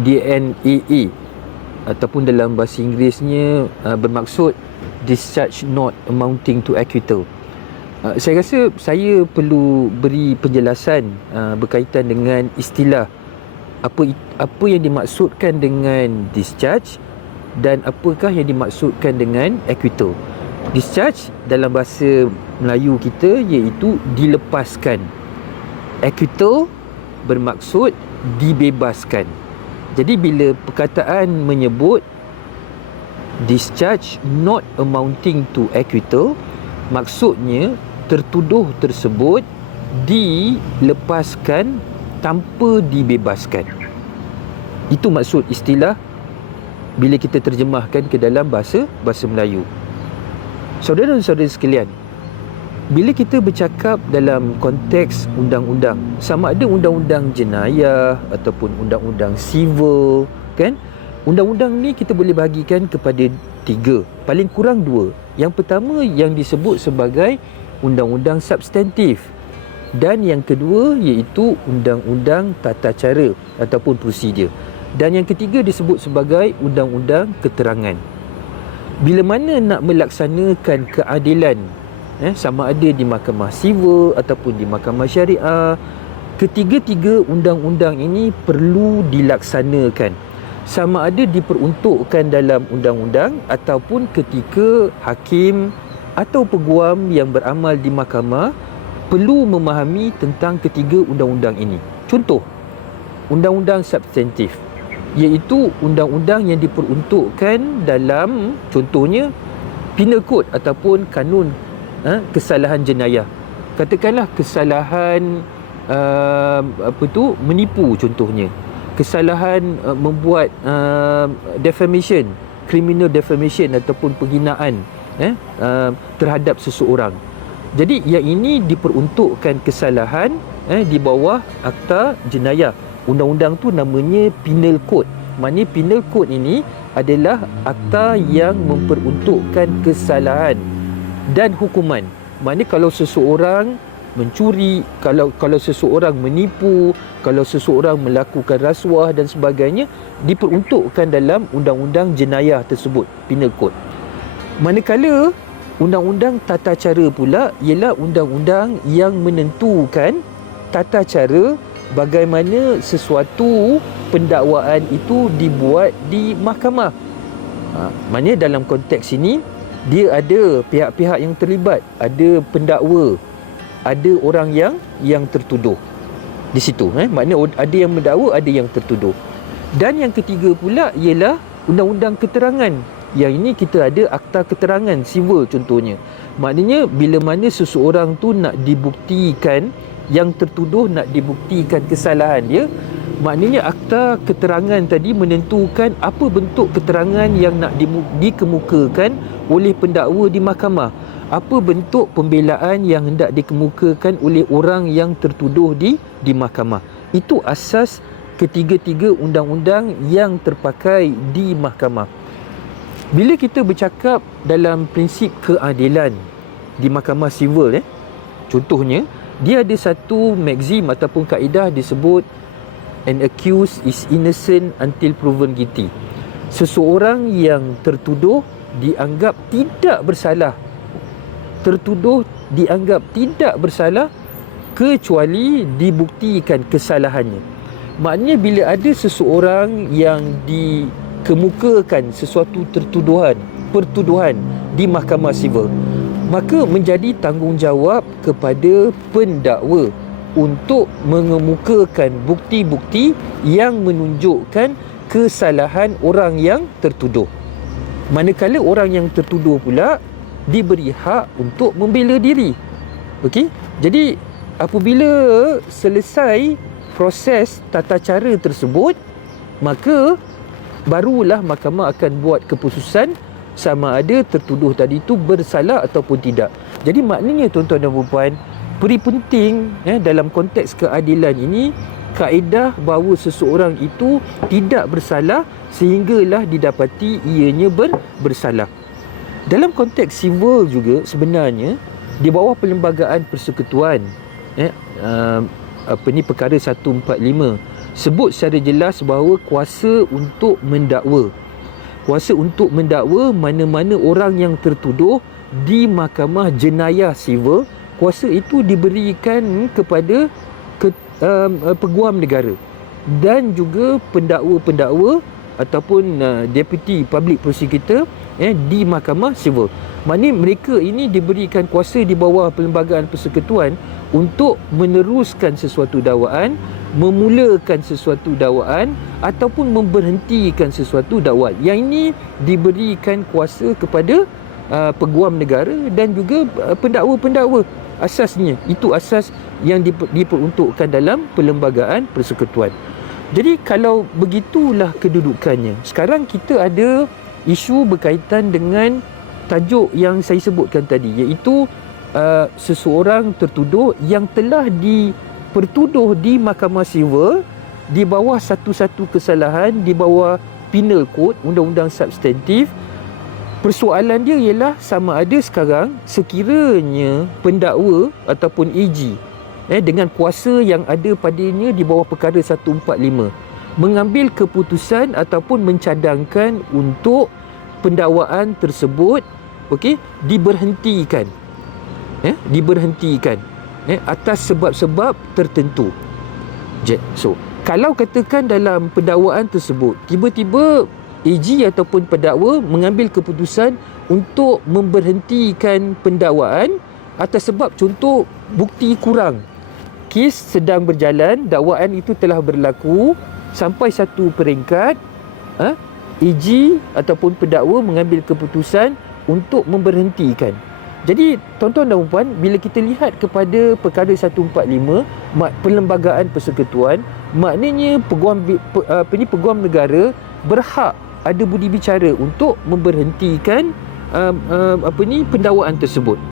DNAA, ataupun dalam bahasa Inggerisnya bermaksud discharge not amounting to acquittal. Saya rasa saya perlu beri penjelasan berkaitan dengan istilah apa yang dimaksudkan dengan discharge dan apakah yang dimaksudkan dengan acquittal. Discharge dalam bahasa Melayu kita iaitu dilepaskan. Acquittal bermaksud dibebaskan. Jadi bila perkataan menyebut discharge not amounting to acquittal, maksudnya tertuduh tersebut dilepaskan tanpa dibebaskan. Itu maksud istilah bila kita terjemahkan ke dalam bahasa Melayu. Saudara dan saudari sekalian, bila kita bercakap dalam konteks undang-undang, sama ada undang-undang jenayah ataupun undang-undang sivil, kan? Undang-undang ni kita boleh bahagikan kepada 3, paling kurang 2. Yang pertama yang disebut sebagai undang-undang substantif, dan yang kedua iaitu undang-undang tata cara ataupun prosedur, dan yang ketiga disebut sebagai undang-undang keterangan. Bila mana nak melaksanakan keadilan, sama ada di mahkamah sivil ataupun di mahkamah syariah, ketiga-tiga undang-undang ini perlu dilaksanakan, sama ada diperuntukkan dalam undang-undang ataupun ketika hakim atau peguam yang beramal di mahkamah perlu memahami tentang ketiga undang-undang ini. Contoh, undang-undang substantif, iaitu undang-undang yang diperuntukkan dalam, contohnya, penal code ataupun kanun kesalahan jenayah. Katakanlah kesalahan menipu, contohnya kesalahan membuat defamation, criminal defamation ataupun penghinaan terhadap seseorang. Jadi yang ini diperuntukkan kesalahan di bawah Akta Jenayah. Undang-undang tu namanya Penal Code. Maknanya Penal Code ini adalah akta yang memperuntukkan kesalahan dan hukuman. Maknanya kalau seseorang mencuri, kalau seseorang menipu, kalau seseorang melakukan rasuah dan sebagainya, diperuntukkan dalam undang-undang jenayah tersebut, Penal Code. Manakala undang-undang tata cara pula ialah undang-undang yang menentukan tata cara bagaimana sesuatu pendakwaan itu dibuat di mahkamah. Maknanya dalam konteks ini dia ada pihak-pihak yang terlibat, ada pendakwa, ada orang yang tertuduh di situ. Maknanya ada yang mendakwa, ada yang tertuduh. Dan yang ketiga pula ialah undang-undang keterangan. Yang ini kita ada akta keterangan sivil contohnya. Maknanya bila mana seseorang tu nak dibuktikan, yang tertuduh nak dibuktikan kesalahan dia, maknanya akta keterangan tadi menentukan apa bentuk keterangan yang nak dikemukakan oleh pendakwa di mahkamah, apa bentuk pembelaan yang hendak dikemukakan oleh orang yang tertuduh di mahkamah. Itu asas ketiga-tiga undang-undang yang terpakai di mahkamah. Bila kita bercakap dalam prinsip keadilan di mahkamah sivil, contohnya dia ada satu maksim ataupun kaedah disebut an accused is innocent until proven guilty. Seseorang yang tertuduh dianggap tidak bersalah. Tertuduh dianggap tidak bersalah kecuali dibuktikan kesalahannya. Maknanya bila ada seseorang yang dikemukakan sesuatu pertuduhan di mahkamah sivil, maka menjadi tanggungjawab kepada pendakwa untuk mengemukakan bukti-bukti yang menunjukkan kesalahan orang yang tertuduh. Manakala orang yang tertuduh pula diberi hak untuk membela diri. Okey? Jadi apabila selesai proses tata cara tersebut, maka barulah mahkamah akan buat keputusan sama ada tertuduh tadi itu bersalah ataupun tidak. Jadi maknanya tuan-tuan dan puan, peri penting dalam konteks keadilan ini, kaedah bahawa seseorang itu tidak bersalah sehinggalah didapati ianya bersalah. Dalam konteks sivil juga sebenarnya di bawah Perlembagaan Persekutuan, perkara 145, sebut secara jelas bahawa kuasa untuk mendakwa. Kuasa untuk mendakwa mana-mana orang yang tertuduh di mahkamah jenayah sivil, kuasa itu diberikan kepada peguam negara dan juga pendakwa-pendakwa ataupun deputy public prosecutor di mahkamah sivil. Maknanya mereka ini diberikan kuasa di bawah Perlembagaan Persekutuan untuk meneruskan sesuatu dakwaan, memulakan sesuatu dakwaan ataupun memberhentikan sesuatu dakwaan. Yang ini diberikan kuasa kepada peguam negara dan juga pendakwa-pendakwa. Asasnya itu asas yang diperuntukkan dalam Perlembagaan Persekutuan. Jadi kalau begitulah kedudukannya. Sekarang kita ada isu berkaitan dengan tajuk yang saya sebutkan tadi, iaitu seseorang tertuduh yang telah dipertuduh di mahkamah sivil di bawah satu-satu kesalahan, di bawah penal code, undang-undang substantif. Persoalan dia ialah sama ada sekarang sekiranya pendakwa ataupun AG dengan kuasa yang ada padanya di bawah perkara 145 mengambil keputusan ataupun mencadangkan untuk pendakwaan tersebut diberhentikan atas sebab-sebab tertentu. So, kalau katakan dalam pendakwaan tersebut tiba-tiba AG ataupun pendakwa mengambil keputusan untuk memberhentikan pendakwaan atas sebab contoh bukti kurang, kes sedang berjalan, dakwaan itu telah berlaku sampai satu peringkat, AG ataupun pendakwa mengambil keputusan untuk memberhentikan. Jadi tuan-tuan dan puan, bila kita lihat kepada perkara 145 Perlembagaan Persekutuan, maknanya peguam negara berhak ada budi bicara untuk memberhentikan pendakwaan tersebut.